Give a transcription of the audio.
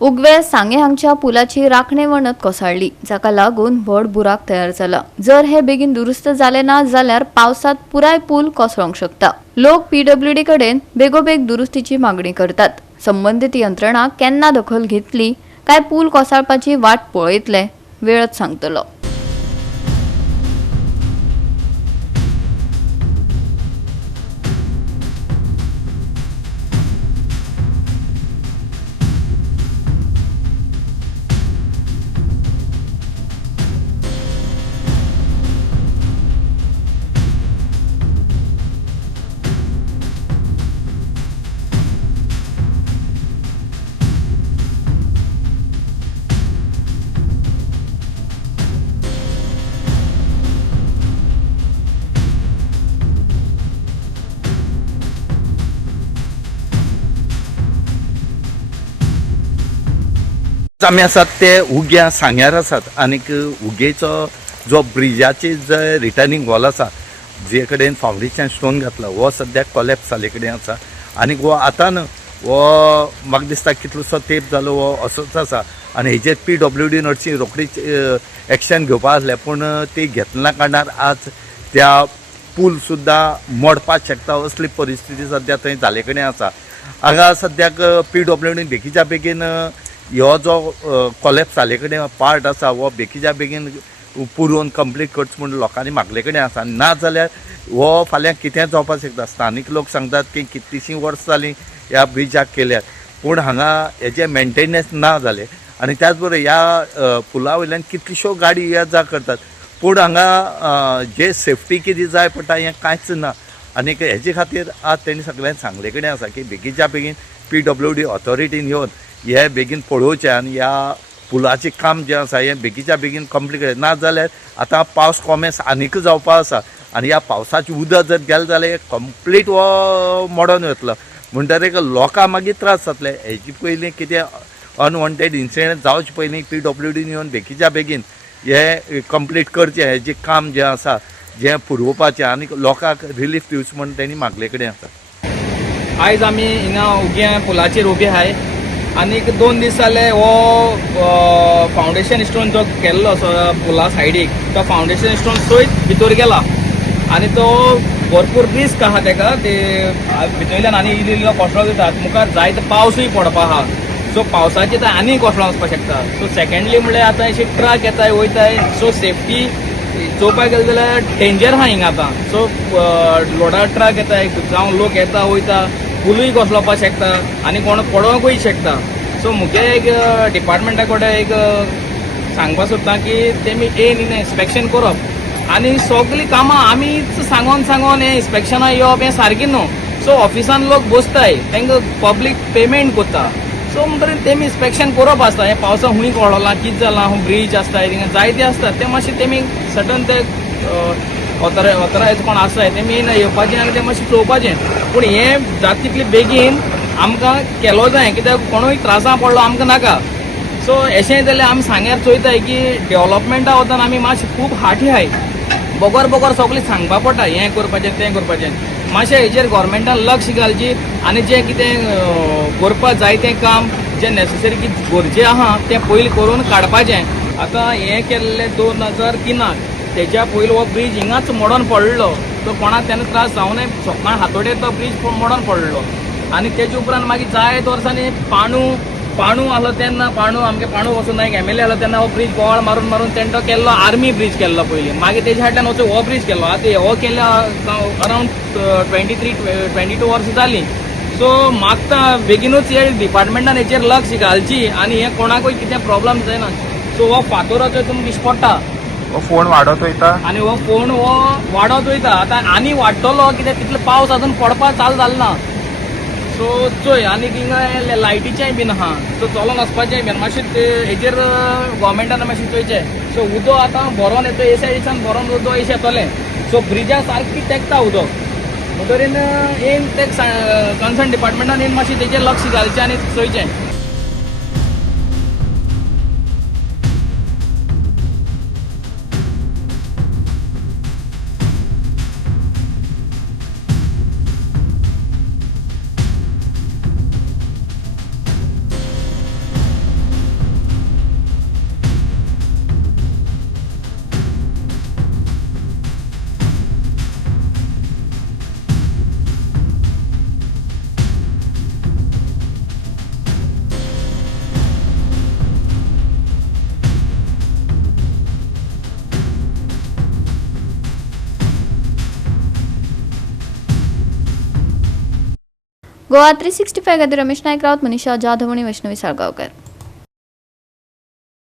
उगवे सांगे हांगच्या पुलाची राखणे वणत कोसळ्ळी, जाका लागून व्हड बुराक तयार जाला। जर हे बेगीन दुरुस्त जाले ना जाल्यार पावसात पुराय पूल कोसळोंक शकता। लोक पीडब्ल्यूडी कडेन बेगोबेग दुरुस्तीची मागणी करतात। संबंधित यंत्रणा केन्ना दखल घेतली काय पूल कोसळपाची वाट पळयतले, वेळच सांगतलो। आमी आसात ते उग्या सांग्यार आसात आनीक उगेचो जो ब्रिजाचे जे रिटर्निंग वॉल आसा जे कडेन फावंडेशन स्टोन घातला वो सद्याक कॉलेप्स जाले कडेन आसा आनीक वो आतां वो म्हाका दिसता कितलोसो तेंप जालो वो असोच आसा आनी हेजेर पीडब्ल्यूडी हरशीं रोखडीच एक्शन घेवपा आसलें पूण ती घेतल्या कारणान आज त्या पूल सुद्दां मोडपाक शकता असली परिस्थिती सद्या थंय जाले कडेन आसा। हांगा सद्याक पीडब्ल्यूडी बेगीच्या बेगीन ह्यो जो कॉलेप्स जाले कडेन पार्ट आसा वो बेगीच्या बेगीन पुरोवन कंप्लीट करचो म्हणून लोकांनी मागले कडेन आसा। ना जाल्यार हो फाल्यां कितें जावपाक शकता। स्थानीक लोक सांगतात की कितलीशीं वर्सां जालीं ह्या ब्रिजाक केल्यात पूण हांगा हेजे मेंटेनन्स ना जाले आनी त्याच बरोबर ह्या पुला वयल्यान कितल्योश्यो गाडी ये जा करतात पूण हांगा जे सेफ्टी कितें जाय पडटा हें कांयच ना। आनीक हेजे खातीर आज तेणी सगळ्यांक सांगले कडेन आसा की बेगीच्या बेगीन पीडब्ल्यूडी ऑथॉरिटीन येवन हे बेगीन पळोवचें आनी ह्या पुलाचें काम जें आसा हें बेगीच्या बेगीन कंप्लीट करचें। ना जाल्यार आतां पावस कॉमेस आनीक जावपा आसा आनी ह्या पावसाचें उदक जर गेलें जाल्यार कंप्लीट वो मोडोन वतलो म्हणटरीक लोकांक मागीर त्रास जातले। हेजे पयलीं कितें अनवॉन्टेड इन्सिडेंट जावचे पयलीं पीडब्ल्यूडीन येवन बेगीच्या बेगीन हे कंप्लीट करचें हेजें काम जें आसा जें पुरोवपाचें आनी लोकांक रिलीफ दिवचें म्हण तेणी मागले कडेन आसा। आयज आमी हिंगा उग्या पुलाचेर उबे आहाय आनीक 2 दीस जाले हो फावंडेशन स्टोन जो केल्लो पुला सायडीक तो फावंडेशन स्टोन सयत भितर गेला आनी तो भरपूर रिस्क आहा तेका ते भितरल्यान आनी इल्लो कोसळो जातात मुखार जायतो पावसूय पडपा आहा सो पावसाचे तर आनी कोसळो वचपाक शकता। सो सेकंडली म्हणल्यार आतां अशे ट्रक येताय वयताय सो सेफ्टी चोवपाक गेले जाल्यार डेंजर आहा हिंगा आतां। सो लोडा ट्रक येताय जावं लोक येता वयता पुलूय कोसळपाक शकता आनी कोण पडोवंकूय शकता। सो मुगे एक डिपार्टमेंटा कडेन एक सांगपा सोदता की तेमी येवन इन्स्पेक्शन करप आनी सगळीं कामां आमीच सांगोन हें इन्स्पेक्शनाक येवप हें सारकें न्हू। सो ऑफिसान लोक बसताय तांकां पब्लीक पेमेंट करता सो म्हणटकीर तेमी इन्स्पेक्शन करप आसता। हें पावसा हुंय पडला कितें जालां ब्रीज आसता थिंगा जायते आसता ते मातशें तेमी सडन ते ऑथरायज कोण आसाय तेमी येवपाचें आनी तें मातशें पळोवपाचें पूण हें जाता तितले बेगीन आमकां केलो जाय कित्याक कोणूय त्रासा पडलो आमकां नाका। सो अशें जाल्यार आमी सांग्यार चोयताय की डेव्हलपमेंटा वतान आमी मातशें खूब हाटी आहाय बोगोर सगळें सांगपा पडटा हें करपाचें तें करपाचें मातशें हेजेर गोवोरमेंटान लक्ष घालची आनी जें कितें करपा जाय तें काम जें नेसेसरी कितें गरजेचें आहा तें पयलीं करून काडपाचें। आतां हें केल्लें 2003 तेच्या पयलीं हो ब्रीज हिंगाच मोडोन पडलो तो कोणाक तेन्ना त्रास जावं नये सकाळ हातोडे तो ब्रीज मोडोन पडलो आनी तेजे उपरांत मागीर जायत वर्सांनी पाणू आसलो तेन्ना आमगे पाणू वचून नायक MLA आसलो तेन्ना हो ब्रीज बोवाळ मारून तेणें तो केल्लो आर्मी ब्रीज केल्लो पयलीं मागीर तेजे फाटल्यान वचून हो ब्रीज केल्लो आतां हो केल्लो अरावंड 22 वर्सां जालीं। सो मागता बेगीनूच हे डिपार्टमेंटान हेचेर लक्ष घालची आनी हें कोणाकूय कितें प्रॉब्लम जायना। सो हो फातोराचो तुमकां दिश्टी पडटा हो फोन वाडत वयता आनी हो फोन हो वाडत वयता आतां आनी वाडटलो कित्याक तितलो पावस अजून पडपाक चालू जालो ना। सो चोय आनी हिंगा लायटीचेंय बीन आहा सो चलोन वचपाचेंय बीन मातशें हेजेर गोवोरमेंटान मातशें चोयचें। सो उदक आतां भरोन येता हे सायडीच्यान भरोन उदक अशें येतलें सो ब्रिजा सारकी तेंकता उदक म्हणटरीन येवन ते कन्सर्न डिपार्टमेंटान येवन मातशें तेजेर लक्ष घालचें आनी चोयचें। गोवा 365 खातीर रमेश नायक रावत, मनीषा जाधव आणि वैष्णवी साळगांवकर.